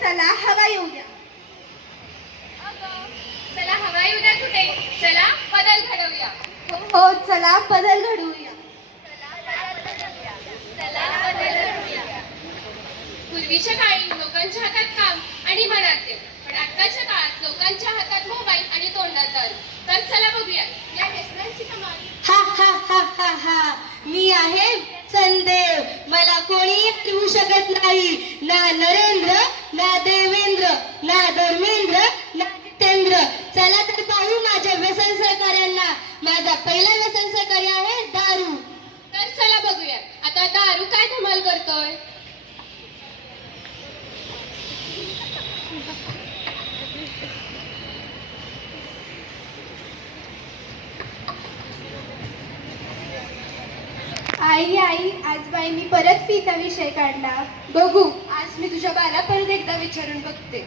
चला हवा येऊ द्या. चला हवा येऊ द्या कुठे, चला बदल घडवूया. हो चला बदल घडवूया. चला बदल घडवूया. पूर्वीच्या काळी लोकांच्या हातात काम आणि मनात देव, पण आताच्या काळात लोकांच्या हातात मोबाईल आणि तोंडात दारू. तर चला बघूया या व्यसनांची कमाल. हा हा हा हा हा, मी आहे संदेव, मला कोणी हरवू शकत नाही. ना नरेंद्र, ना देवेंद्र, ना धर्मेंद्र, ना जितेंद्र. चला तर पाहू माझ्या व्यसन सहकार्यांना. माझा पहिला व्यसन सहकारी आहे दारू. तर चला बघूया आता दारू काय धमाल करतोय. आई आई, आज बाईंनी परत फीचा विषय काढला. बघू आज मी तुझ्या बाला परत एकदा विचारून बघते.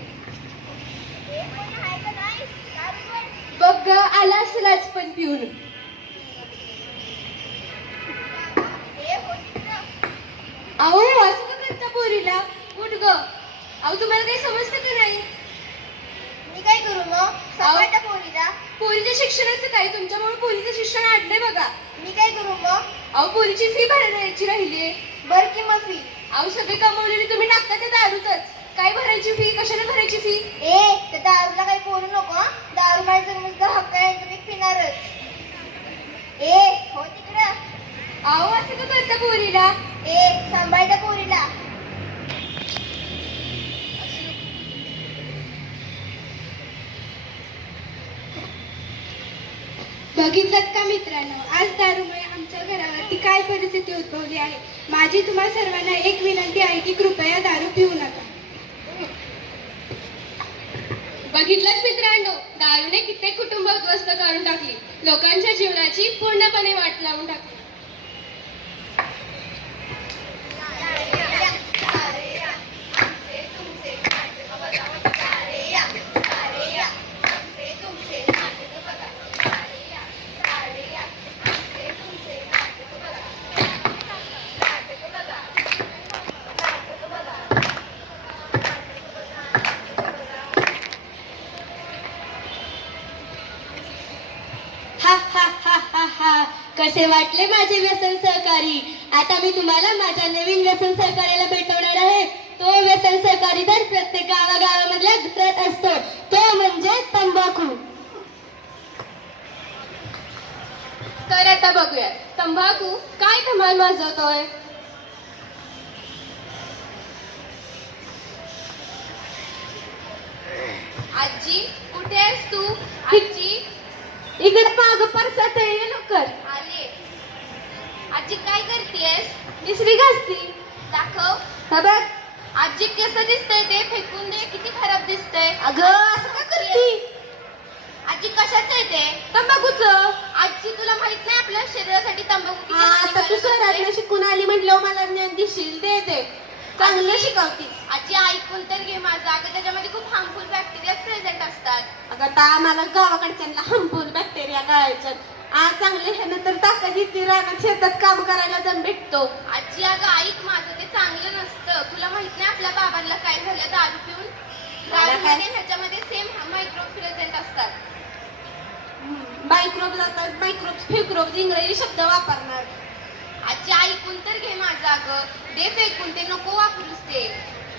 बघ ग, आला असेल आज पण पिऊन. अहो असं का करता पोरीला. उठ ग. अहो तुम्हाला काही समजतं का नाही. मी काय करू मग, सांभाळता पोरीला. पोरीच्या शिक्षणाचं काय, तुमच्यामुळे पोरीचं शिक्षण अडलंय बघा. मी काय करू मग. अहो पोरीची फी भरायची राहिली. बर की मग फी. अहो सगळे कमवलेली तुम्ही टाकता त्या दारूतच. काय भरायची फी, कशाला भरायची फी. ए त्या दारूला काही बोलू नको हं. दारू माझ्या नुसतं हक्क आहे, तुम्ही पिणारच. ए हो तिकडं. अहो असं का करता पोरीला. ए सांभाळता पोरीला. बघितलं का मित्रांनो, आज दारूमुळे आमच्या घरावरती काय परिस्थिती उद्भवली आहे. माझी तुम्हा सर्वांना एक विनंती आहे की कृपया दारू पिऊ नका. बघितलंच मित्रांनो, दारूने कित्येक कुटुंब उद्ध्वस्त करून टाकली, लोकांच्या जीवनाची पूर्णपणे वाट लावून टाकली. हा हा हा हा हा, कसे वाटले माझे व्यसन सहकारी. आता मी तुम्हाला माझ्या नवीन व्यसन सहकार्याला भेटवणार आहे. तो व्यसन सहकारी तर प्रत्येक गावागावामधल्या घरात असतो, तो म्हणजे तंबाखू. तर आता बघूया तंबाखू काय धमाल माजवतोय. आजी कुठे आहेस तू. आजी इकडे माग परसात ये लवकर. आले. आजी काय करतेस. मिसरी घासती. दाखव. हा बघ. आजी कसं दिसतंय ते फेकून दे, किती खराब दिसतंय. अगं असं का करती. आजी कशाचं आहे ते. तंबाखूचं. आजी तुला माहित नाही आपल्या शरीरासाठी तंबाखू किती हा आता तू हानिकारक असते? शहरातनं शिकून आली म्हटलं मला ज्ञान देशील. दे दे, चांगलं शिकवतीस. आजी ऐकून तर घे माझं. अगं त्याच्यामध्ये खूप हार्मफुल बॅक्टेरिया प्रेझेंट असतात. अगं आता आम्हाला गावाकडच्यांना हार्मफुल बॅक्टेरिया कळायचं. आज चांगले हे नंतर ताकद येते, रानात शेतात काम करायला दम भेटतो. आजी अगं ऐक माझं, ते चांगलं नसतं. तुला माहित नाही आपल्या बाबांना काय झालं दारू पिऊन. मला काय? दारूमध्ये ह्याच्यामध्ये सेम मायक्रो प्रेझेंट असतात. मायक्रोब जातात, मायक्रोब फिक्रोब इंग्रजी शब्द वापरणार. आजी ऐकून तर घे माझं. अगं दे फेकून, ते नको वापरूस. ते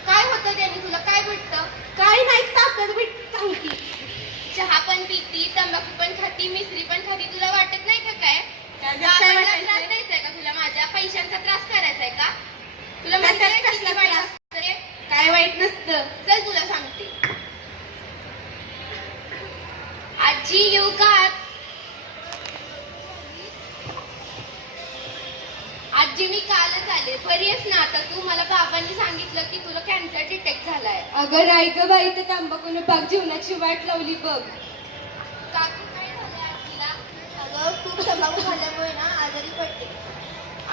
काय होतं त्याने, तुला काय भेटतं. काही नाही, ताकद भेटते चांगली. चहा पण पिती, तंबाखू पण खाती, मिसरी पण खाती. तुला वाटत नाही का काय काय बाबांना वाटायचं? त्रास द्यायचाय का तुला. माझ्या पैशांचा त्रास करायचाय का तुला. त्याच्यात माहिती आहे कसला किती वाईट त्रास? असतं ते? काय वाईट नसतं. चल तुला सांगते. आजी येऊ का. आजी मी कालच आले. बरी आहेस ना आता तू. मला बाबांनी सांगितलं की तुला कॅन्सर डिटेक्ट झालाय. अगं नाही ग बाई, तर तंबाखूने पाक जीवनाची वाट लावली बघ. काकू काय झालंय आजीला. अगं खूप तंबाखू खाल्ल्यामुळे ना आजारी पडते.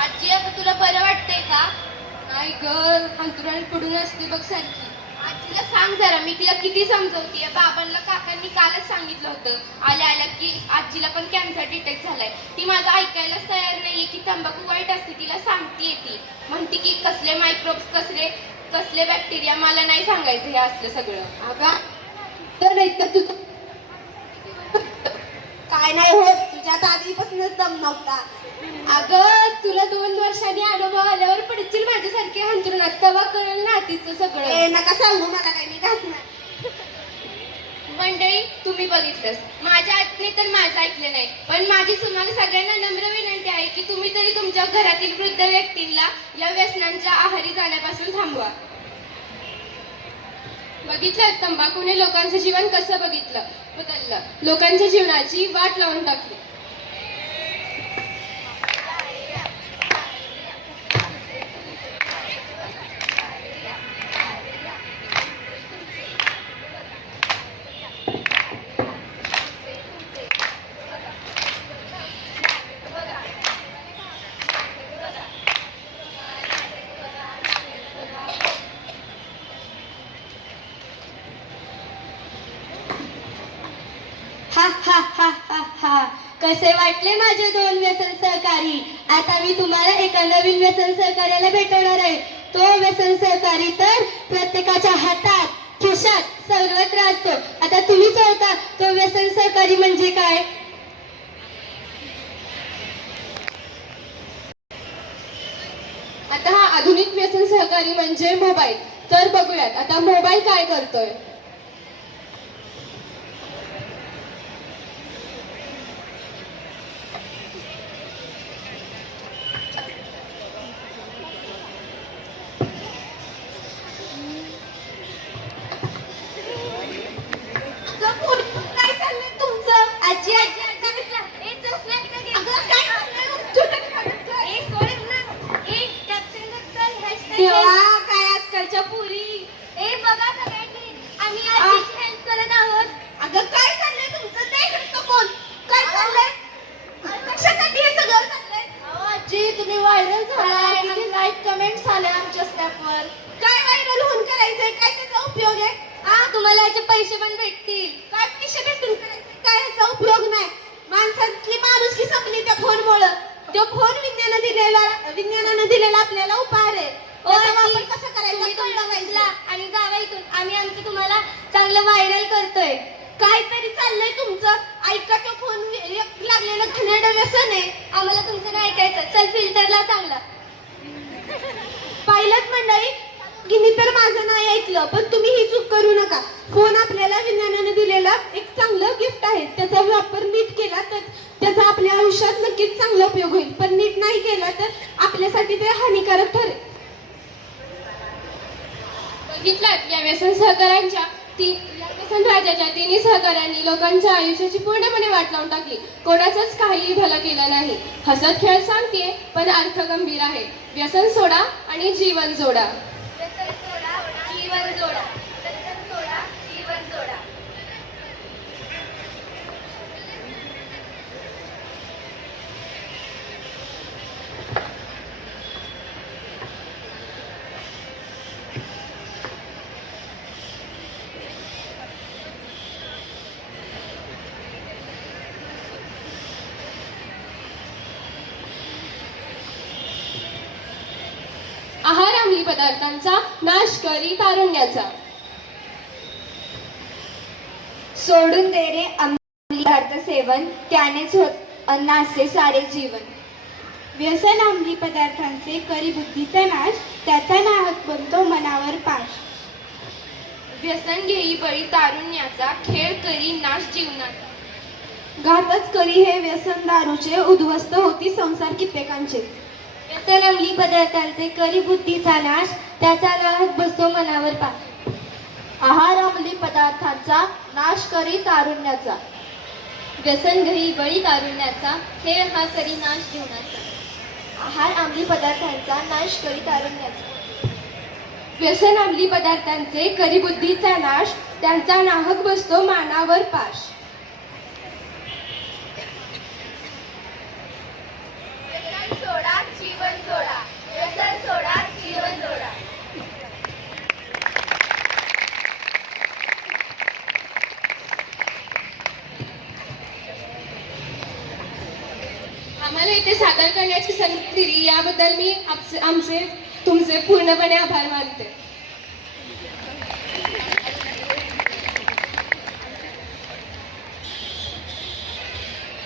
आजी अगं तुला बरं वाटतंय का. नाही ग, अंतुराने पडून असते बघ सारखी. आजीला सांग जरा, मी तिला किती समजवतीये. बाबांना काकांनी कालच सांगितलं होतं आल्या आल्या की आजीला पण कॅन्सर डिटेक्ट झालाय. ती माझं ऐकायलाच तयार नाहीये की तंबाखू वाईट असते. तिला सांगतीये ती म्हणते की कसले मायक्रोब्स कसले कसले बॅक्टेरिया मला नाही सांगायचं हे असलं सगळं. अगं तर नाही तर तू काय नाही होत, तुझ्यात आधीपासूनच दम नव्हता. अगं तुला 2 वर्षांनी अनुभव आल्यावर पडशील माझ्यासारखे हंतरुणात, तेव्हा कळेल ना तिचं सगळं. नका सांगू मला, काय मी घासणार. मंडळी, तुम्ही बघितलंच, माझ्या आईने तर माझं ऐकलं नाही. पण माझी तुम्हाला सगळ्यांना नम्र विनंती आहे की तुम्ही तरी तुमच्या घरातील वृद्ध व्यक्तींना या व्यसनांच्या आहारी जाण्यापासून थांबवा. बघितलं, तंबाखूने लोकांचं जीवन कसं बदललं, लोकांच्या जीवनाची वाट लावून टाकली. हा हा हा हा हा. कसे वाटले माझे 2 व्यसन सहकारी? आता मी तुम्हाला एका नवीन व्यसन सहकार्याला भेटवणार आहे. तो व्यसन सहकारी तर प्रत्येकाच्या हातात, खिशात, सर्वत्र असतो. आता तुम्हीच ओळखा तो व्यसन सहकारी म्हणजे काय. आता हा आधुनिक व्यसन सहकारी म्हणजे मोबाईल. तर बघूयात आता मोबाईल काय करतोय. काय चाललंय तुमचं? आजी आजी आजी म्हटलं, ए चष्म्यात का गेली? अगं, काय चाललंय? ए, सोड ना. ए, caption वर चल, hashtag तेव्हा काय आजकालच्या पुरी. ए, बघा सगळ्यांनी, आम्ही आजीची हेल्प करत आहोत. अगं, काय चाललंय तुमचं? ते इकडचं कोण? काय चाललंय? कशासाठी हे सगळं चाललंय? आजी, तुम्ही व्हायरल झालाय. किती लाईक कमेंट्स आल्या आमच्या स्नॅपवर. काय व्हायरल होऊन करायचंय? काय त्याचा उपयोग आहे? तुम्हाला याचे पैसे पण भेटतील. काय पैसे भेटून करायचंय? काय ह्याचा उपयोग नाही. माणसातली माणुसकी संपली त्या फोनमुळं. तो फोन विज्ञानानं दिलेला आपल्याला उपहार आहे. त्याचा वापर कसा करायचा तुम्ही कळलं तुमचा पाहिजे. आणि जावा इथून. आम्ही आमचं तुम्हाला चांगलं व्हायरल करतोय. काहीतरी चाललंय तुमचं. ऐका, तो फोन लागलेलं घाणेरडं व्यसन आहे. आम्हाला तुमचं नाही ऐकायचं. चल फिल्टरला चांगला. पाहिलंच मंडळी, गिनी तर माझं नाही ऐकलं. पण तुम्ही ही चूक करू नका. फोन आपल्याला विज्ञानाने दिलेला एक चांगलं गिफ्ट आहे. त्याचा वापर नीट केला तर त्याचा आपल्या आयुष्यात नक्कीच चांगला उपयोग होईल. पण नीट नाही केला तर आपल्यासाठी ते हानिकारक ठरेल. बघितलात, या व्यसन सहकाऱ्यांच्या व्यसन राजाच्या 3 सहकाऱ्यांनी लोकांच्या आयुष्याची पूर्णपणे वाट लावून टाकली. कोणाचंच काहीही भलं केलं नाही. हसत खेळ सांगतेय, पण अर्थ गंभीर आहे. व्यसन सोडा आणि जीवन जोडा. व्यसन सोडा, जीवन जोडा. व्यसन सोडा, जीवन जोडा. आहार अंमली पदार्थांचा नाश करी तारुण्याचा. सोडून दे रे अंमली पदार्थ सेवन, त्यानेच होत अन्नाचे सारे जीवन. व्यसन अंमली पदार्थांचे करी बुद्धीचा नाश, त्याचा नाहक बनतो मनावर पाश. व्यसन घेई बळी तारुण्याचा, खेळ करी नाश जीवनाचा. घातच करी हे व्यसन दारूचे, उद्ध्वस्त होती संसार कित्येकांचे. व्यसन अंमली पदार्थांचे करी बुद्धीचा नाश, त्याचा नाहक बसतो मनावर पाश. आहार अंमली पदार्थांचा नाश करी तारुण्याचा. व्यसन घेई बळी तारुण्याचा, खेळ हा करी नाश जीवनाचा. आहार अंमली पदार्थांचा नाश करी तारुण्याचा. व्यसन अंमली पदार्थांचे करी बुद्धीचा नाश, त्यांचा नाहक बसतो मानावर पाश. व्यसन सोडा, जीवन जोडा. व्यसन सोडा, जीवन जोडा. आम्हाला इथे सादर करण्याची संधी दिली याबद्दल मी तुमचे पूर्णपणे आभार मानते.